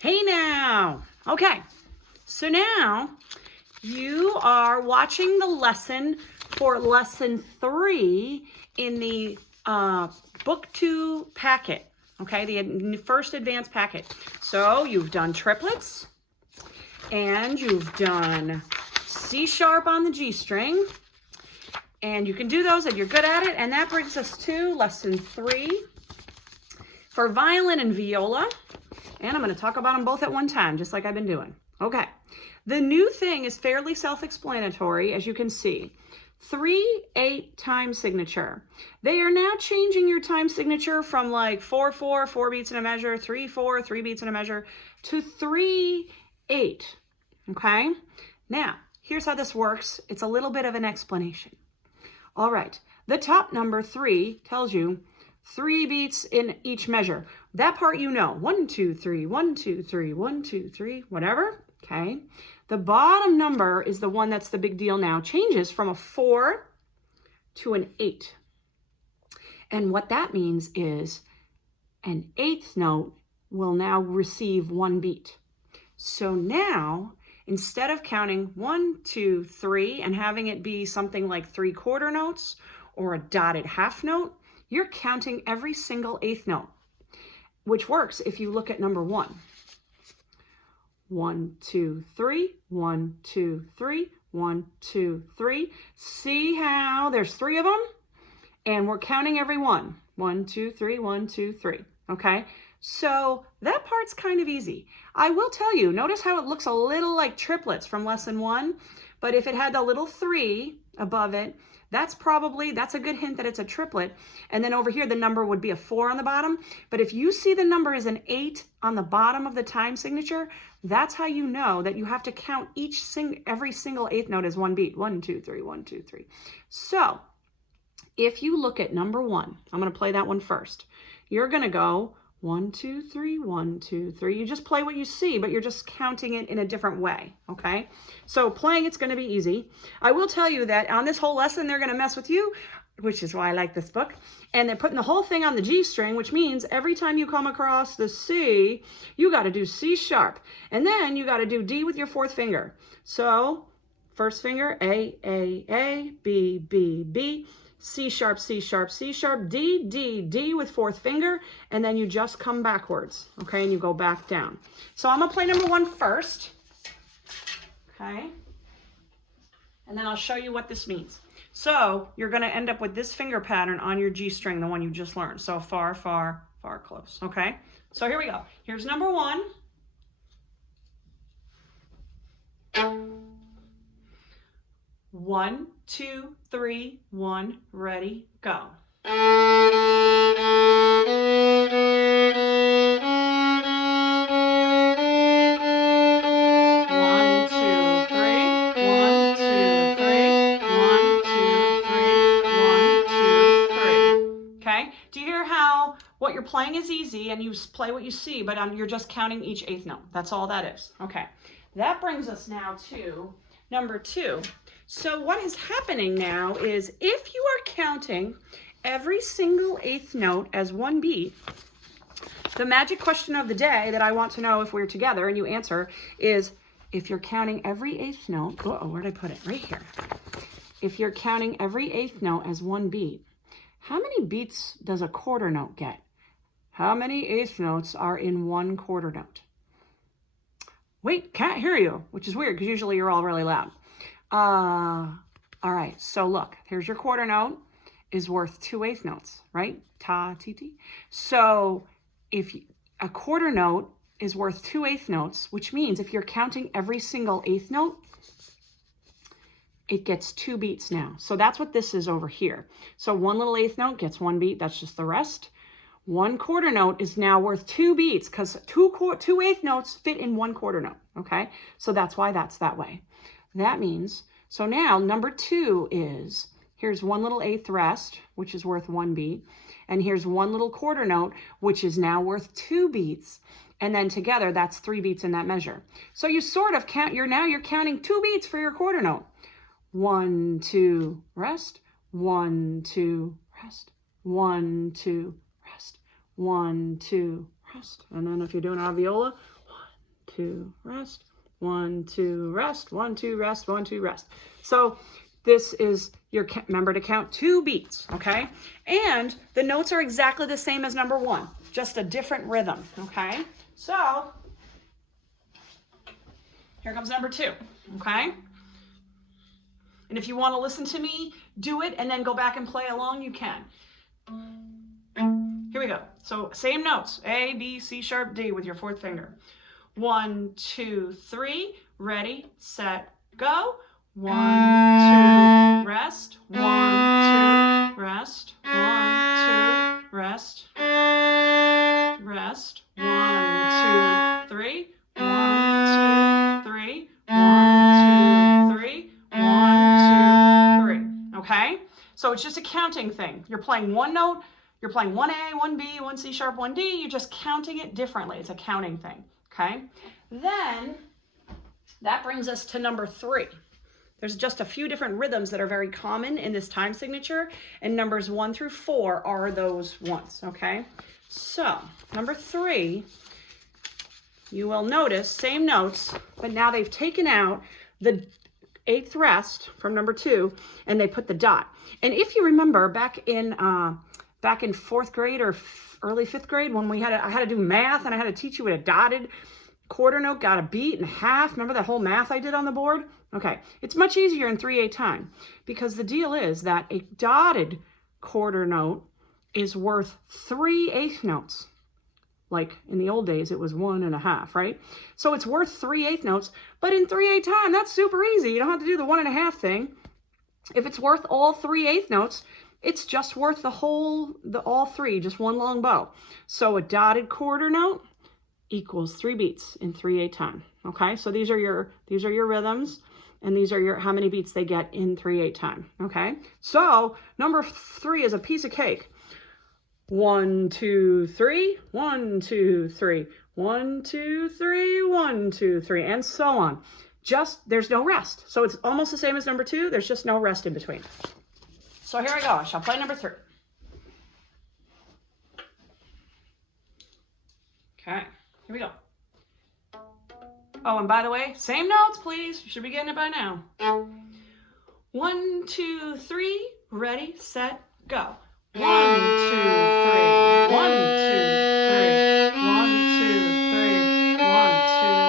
Hey now. Okay, so now you are watching the lesson for lesson 3 in the book 2 packet, okay, the first advanced packet. So you've done triplets and you've done C sharp on the G string, and you can do those and you're good at it. And that brings us to lesson 3 for violin and viola. And I'm going to talk about them both at one time, just like I've been doing. Okay. The new thing is fairly self-explanatory, as you can see. 3/8 time signature. They are now changing your time signature from like 4/4, 4 beats in a measure, 3/4, 3 beats in a measure, to 3/8. Okay? Now, here's how this works. It's a little bit of an explanation. All right. The top number 3 tells you 3 beats in each measure. That part you know. 1, 2, 3, 1, 2, 3, 1, 2, 3, whatever. Okay. The bottom number is the one that's the big deal now. Changes from a 4 to an 8. And what that means is an 8th note will now receive 1 beat. So now, instead of counting 1, 2, 3 and having it be something like 3/4 notes or a dotted half note, you're counting every single 8th note, which works if you look at number 1. 1, 2, 3, 1, 2, 3, 1, 2, 3. See how there's 3 of them? And we're counting every one. 1, 2, 3, 1, 2, 3. Okay? So that part's kind of easy. I will tell you, notice how it looks a little like triplets from lesson 1, but if it had the little 3 above it, that's a good hint that it's a triplet. And then over here, the number would be a 4 on the bottom. But if you see the number is an 8 on the bottom of the time signature, that's how you know that you have to count every single 8th note as 1 beat. 1, 2, 3, 1, 2, 3. So if you look at number 1, I'm going to play that one first. You're going to go 1, 2, 3, 1, 2, 3. You just play what you see, but you're just counting it in a different way, okay? So playing it's going to be easy. I will tell you that on this whole lesson, they're going to mess with you, which is why I like this book. And they're putting the whole thing on the G string, which means every time you come across the C, you got to do C sharp. And then you got to do D with your 4th finger. So first finger, A, B, B, B. C sharp, C sharp, C sharp, D, D, D with 4th finger, and then you just come backwards, okay, and you go back down. So I'm going to play number 1 first, okay, and then I'll show you what this means. So you're going to end up with this finger pattern on your G string, the one you just learned. So far, far, far, close, okay? So here we go. Here's number 1. 1, 2, 3, 1, ready, go. 1, 2, 3, 1, 2, 3, 1, 2, 3, 1, 2, 3. Okay? Do you hear how what you're playing is easy and you play what you see, but you're just counting each 8th note. That's all that is. Okay. That brings us now to number 2. So what is happening now is if you are counting every single 8th note as 1 beat, the magic question of the day that I want to know if we're together and you answer is, if you're counting every 8th note, where'd I put it? Right here. If you're counting every 8th note as 1 beat, how many beats does a quarter note get? How many 8th notes are in 1 quarter note? Wait, can't hear you, which is weird because usually you're all really loud. All right, so look, here's your quarter note is worth 2 8th notes, right? Ta, ti, ti. So if a quarter note is worth 2 8th notes, which means if you're counting every single 8th note, it gets 2 beats now. So that's what this is over here. So 1 little 8th note gets 1 beat. That's just the rest. 1 quarter note is now worth 2 beats because 2 8th notes fit in 1 quarter note, okay? So that's why that's that way. That means, so now number 2 is, here's 1 little 8th rest, which is worth 1 beat. And here's 1 little quarter note, which is now worth 2 beats. And then together, that's 3 beats in that measure. So you sort of count, you're counting 2 beats for your quarter note. 1, 2, rest, 1, 2, rest, 1, 2, rest, 1, 2, rest. And then if you're doing a viola, 1, 2, rest, 1, 2, rest, 1, 2, rest, 1, 2, rest. So this is your, remember to count 2 beats, okay? And the notes are exactly the same as number 1, just a different rhythm, okay? So here comes number 2, okay? And if you want to listen to me do it and then go back and play along, you can. Here we go. So same notes, A, B, C sharp, D with your 4th finger. 1, 2, 3, ready, set, go. 1, 2, rest, 1, 2, rest, 1, 2, rest, rest, 1, 2, 3, 1, 2, 3, 1, 2, 3, 1, 2, 3. Okay? So it's just a counting thing. You're playing one note, you're playing 1A, 1B, 1 C sharp, 1 D, you're just counting it differently. It's a counting thing. Okay? Then that brings us to number 3. There's just a few different rhythms that are very common in this time signature, and numbers 1 through 4 are those ones, okay? So, number 3, you will notice same notes, but now they've taken out the 8th rest from number 2, and they put the dot. And if you remember back in 4th grade or early 5th grade when I had to do math and I had to teach you what a dotted quarter note got a beat and a half. Remember that whole math I did on the board? Okay, it's much easier in 3/8 time because the deal is that a dotted quarter note is worth 3/8 notes. Like in the old days, it was 1 1/2, right? So it's worth 3/8 notes, but in 3/8 time, that's super easy. You don't have to do the 1 1/2 thing. If it's worth all 3/8 notes, it's just worth all 3, just one long bow. So a dotted quarter note equals 3 beats in 3/8 time. Okay, so these are your rhythms, and these are how many beats they get in 3/8 time. Okay, so number 3 is a piece of cake. 1, 2, 3, 1, 2, 3, 1, 2, 3, 1, 2, 3, and so on. There's no rest. So it's almost the same as number 2. There's just no rest in between. So here I go. I shall play number 3. Okay, here we go. Oh, and by the way, same notes, please. You should be getting it by now. 1, 2, 3, ready, set, go. 1, 2, 3, 1, 2, 3, 1, 2, 3, 1, 2,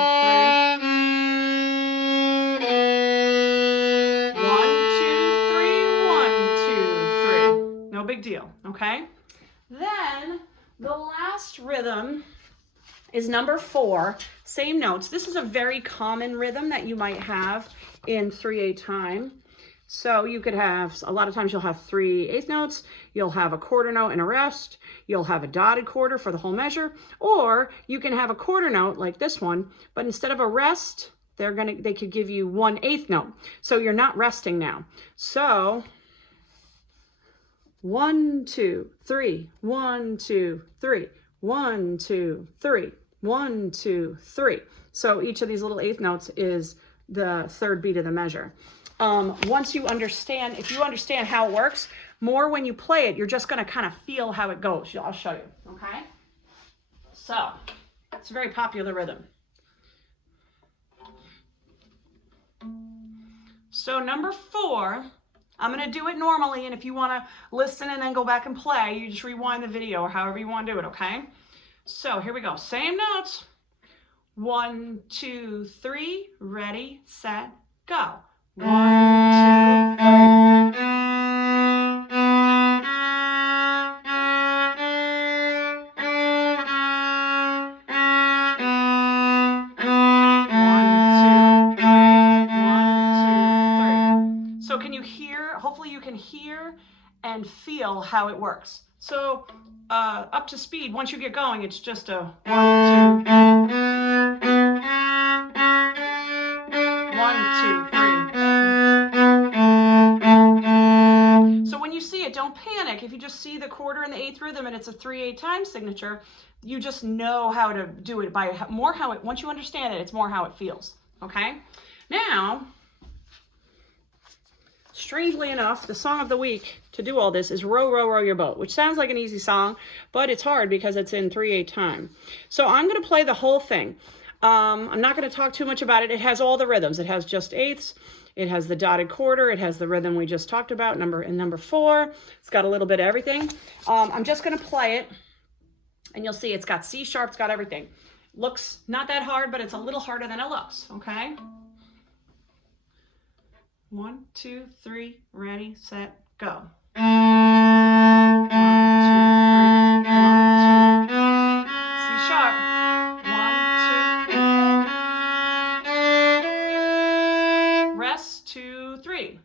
3. 1, 2, 3, 1, 2, 3. No big deal, okay? Then the last rhythm is number 4, same notes. This is a very common rhythm that you might have in 3/8 time. So you could have, a lot of times you'll have 3/8 notes, you'll have a quarter note and a rest, you'll have a dotted quarter for the whole measure, or you can have a quarter note like this one, but instead of a rest, they could give you 1/8 note. So you're not resting now. So 1, 2, 3, 1, 2, 3, 1, 2, 3, 1, 2, 3. So each of these little 8th notes is the 3rd beat of the measure. Once you understand, if you understand how it works, more when you play it, you're just going to kind of feel how it goes. I'll show you, okay? So, it's a very popular rhythm. So number 4, I'm going to do it normally, and if you want to listen and then go back and play, you just rewind the video or however you want to do it, okay? So here we go. Same notes. 1, 2, 3, ready, set, go. 1, 2, 3. 1, 2, 3. So can you hear? Hopefully you can hear and feel how it works. So up to speed, once you get going, it's just a 1, 2, 1, 2, 3. So when you see it, don't panic. If you just see the quarter and the 8th rhythm and it's a 3/8 time signature, you just know how to do it by once you understand it, it's more how it feels. Okay? Now, strangely enough, the song of the week to do all this is Row, Row, Row Your Boat, which sounds like an easy song, but it's hard because it's in 3/8 time. So I'm going to play the whole thing. I'm not going to talk too much about it. It has all the rhythms. It has just eighths. It has the dotted quarter. It has the rhythm we just talked about, number 4. It's got a little bit of everything. I'm just going to play it, and you'll see it's got C sharp. It's got everything. Looks not that hard, but it's a little harder than it looks, okay? 1, 2, 3, ready, set, go. 1, 2, 3, 1, 2, C sharp. 1, 2, rest, 2, 3.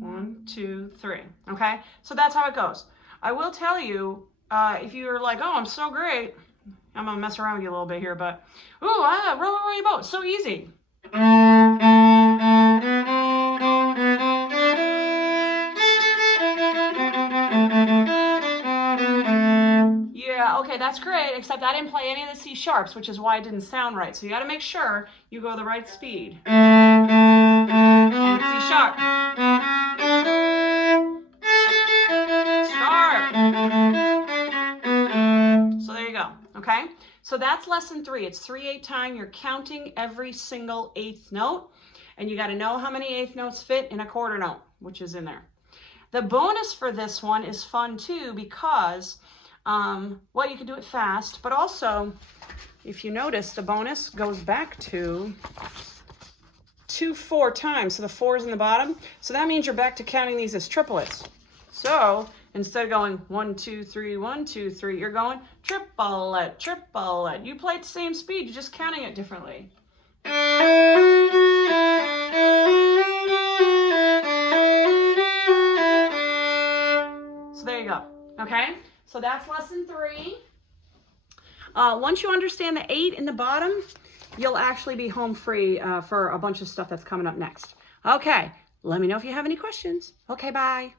1, 2, 3. Okay, so that's how it goes. I will tell you, if you're like, oh, I'm so great, I'm gonna mess around with you a little bit here, but row your boat, so easy. Yeah, okay, that's great, except I didn't play any of the C sharps, which is why it didn't sound right. So you gotta make sure you go the right speed. And C sharp. So there you go, okay? So that's lesson 3. It's 3/8 time. You're counting every single eighth note, and you got to know how many eighth notes fit in a quarter note, which is in there. The bonus for this one is fun too because, well, you can do it fast, but also, if you notice, the bonus goes back to 4 times. So the 4 is in the bottom. So that means you're back to counting these as triplets. So instead of going 1, 2, 3, 1, 2, 3, you're going triplet, triplet. You play at the same speed, you're just counting it differently. So there you go. Okay, so that's lesson 3. Once you understand the 8 in the bottom, you'll actually be home free for a bunch of stuff that's coming up next. Okay, let me know if you have any questions. Okay, bye.